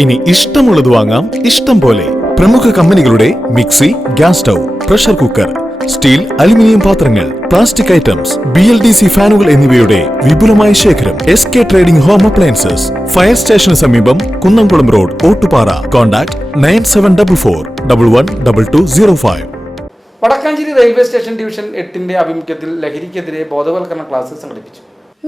ഇനി ഇഷ്ടമുള്ളത് വാങ്ങാം. ഇഷ്ടം പോലെ പ്രമുഖ കമ്പനികളുടെ mixie gas stove pressure cooker steel aluminium പാത്രങ്ങൾ plastic items B L D C ഫാനുകൾ എന്നിവയുടെ വിപുലമായ ശേഖരം S K trading home appliances fire സ്റ്റേഷന് സമീപം Kunnamkulam road Ottupara. Contact nine seven double four double one double two zero five. Wadakkanchery railway station division എട്ടിന്റെ ആഭിമുഖ്യത്തിൽ ലഹരിക്കെതിരെ ബോധവൽക്കരണ class സംഘടിപ്പിച്ചു.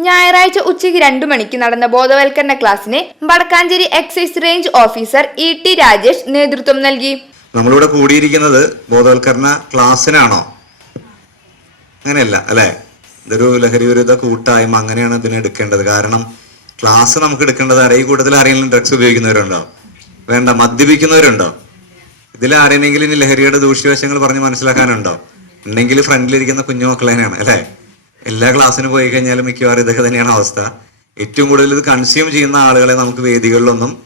ഞായറാഴ്ച ഉച്ചയ്ക്ക് രണ്ടു മണിക്ക് നടന്ന ബോധവൽക്കരണ ക്ലാസ്സിന് Wadakkanchery excise range officer E T Rajesh നേതൃത്വം നൽകി. നമ്മളിവിടെ കൂടിയിരിക്കുന്നത് ബോധവൽക്കരണ ക്ലാസ്സിനാണോ? അങ്ങനെയല്ല അല്ലെ? ഇതൊരു ലഹരി വിരുദ്ധ കൂട്ടായ്മ അങ്ങനെയാണ് ഇതിനെ എടുക്കേണ്ടത്. കാരണം ക്ലാസ് നമുക്ക് എടുക്കേണ്ടത് ഈ കൂട്ടത്തിൽ ആരെങ്കിലും ഡ്രഗ്സ് ഉപയോഗിക്കുന്നവരുണ്ടോ? വേണ്ട മദ്യപിക്കുന്നവരുണ്ടോ? ഇതിൽ ആരെങ്കിലും ഇനി ലഹരിയുടെ ദൂഷ്യവശങ്ങൾ പറഞ്ഞ് മനസ്സിലാക്കാനുണ്ടോ? ഉണ്ടെങ്കിൽ ഫ്രണ്ടിലിരിക്കുന്ന കുഞ്ഞുമക്കളേനാണ് അല്ലെ? എല്ലാ ക്ലാസ്സിന് പോയി കഴിഞ്ഞാലും മിക്കവാറും ഇതൊക്കെ തന്നെയാണ് അവസ്ഥ. ഏറ്റവും കൂടുതൽ ഇത് കൺസ്യൂം ചെയ്യുന്ന ആളുകളെ നമുക്ക് വേദികളിലൊന്നും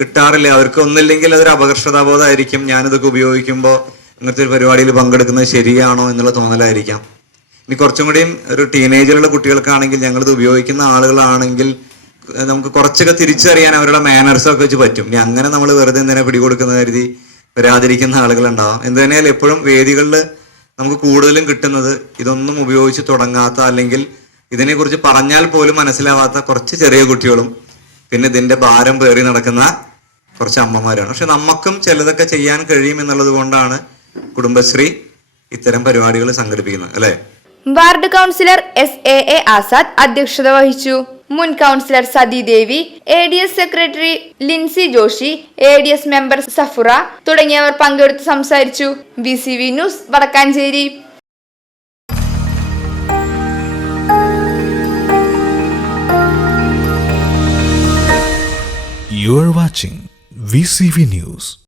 കിട്ടാറില്ല. അവർക്ക് ഒന്നില്ലെങ്കിൽ അതൊരു അപകർഷതാബോധമായിരിക്കും. ഞാനിതൊക്കെ ഉപയോഗിക്കുമ്പോൾ ഇങ്ങനത്തെ ഒരു പരിപാടിയിൽ പങ്കെടുക്കുന്നത് ശരിയാണോ എന്നുള്ള തോന്നലായിരിക്കാം. ഇനി കുറച്ചും കൂടിയും ഒരു ടീനേജിലുള്ള കുട്ടികൾക്കാണെങ്കിൽ ഞങ്ങളിത് ഉപയോഗിക്കുന്ന ആളുകളാണെങ്കിൽ നമുക്ക് കുറച്ചൊക്കെ തിരിച്ചറിയാൻ അവരുടെ മാനേഴ്സ് ഒക്കെ വെച്ച് പറ്റും. ഇനി അങ്ങനെ നമ്മൾ വെറുതെ എന്തിനാ പിടികൊടുക്കുന്ന കരുതി വരാതിരിക്കുന്ന ആളുകളുണ്ടാവാം. എന്ത് തന്നെയാലും എപ്പോഴും വേദികളിൽ നമുക്ക് കൂടുതലും കിട്ടുന്നത് ഇതൊന്നും ഉപയോഗിച്ച് തുടങ്ങാത്ത അല്ലെങ്കിൽ ഇതിനെക്കുറിച്ച് പറഞ്ഞാൽ പോലും മനസ്സിലാവാത്ത കുറച്ച് ചെറിയ കുട്ടികളും പിന്നെ ഇതിന്റെ ഭാരം പേറി നടക്കുന്ന കുറച്ച് അമ്മമാരാണ്. പക്ഷെ നമുക്കും ചിലതൊക്കെ ചെയ്യാൻ കഴിയും എന്നുള്ളത് കൊണ്ടാണ് കുടുംബശ്രീ ഇത്തരം പരിപാടികൾ സംഘടിപ്പിക്കുന്നത് അല്ലേ? Ward councillor S A A Azad അധ്യക്ഷത വഹിച്ചു. മുൻ councillor Sathi Devi A D S secretary Lincy Joshi A D S member Safura തുടങ്ങിയവർ പങ്കെടുത്ത് സംസാരിച്ചു B C V news Wadakkanchery You watching VCV News.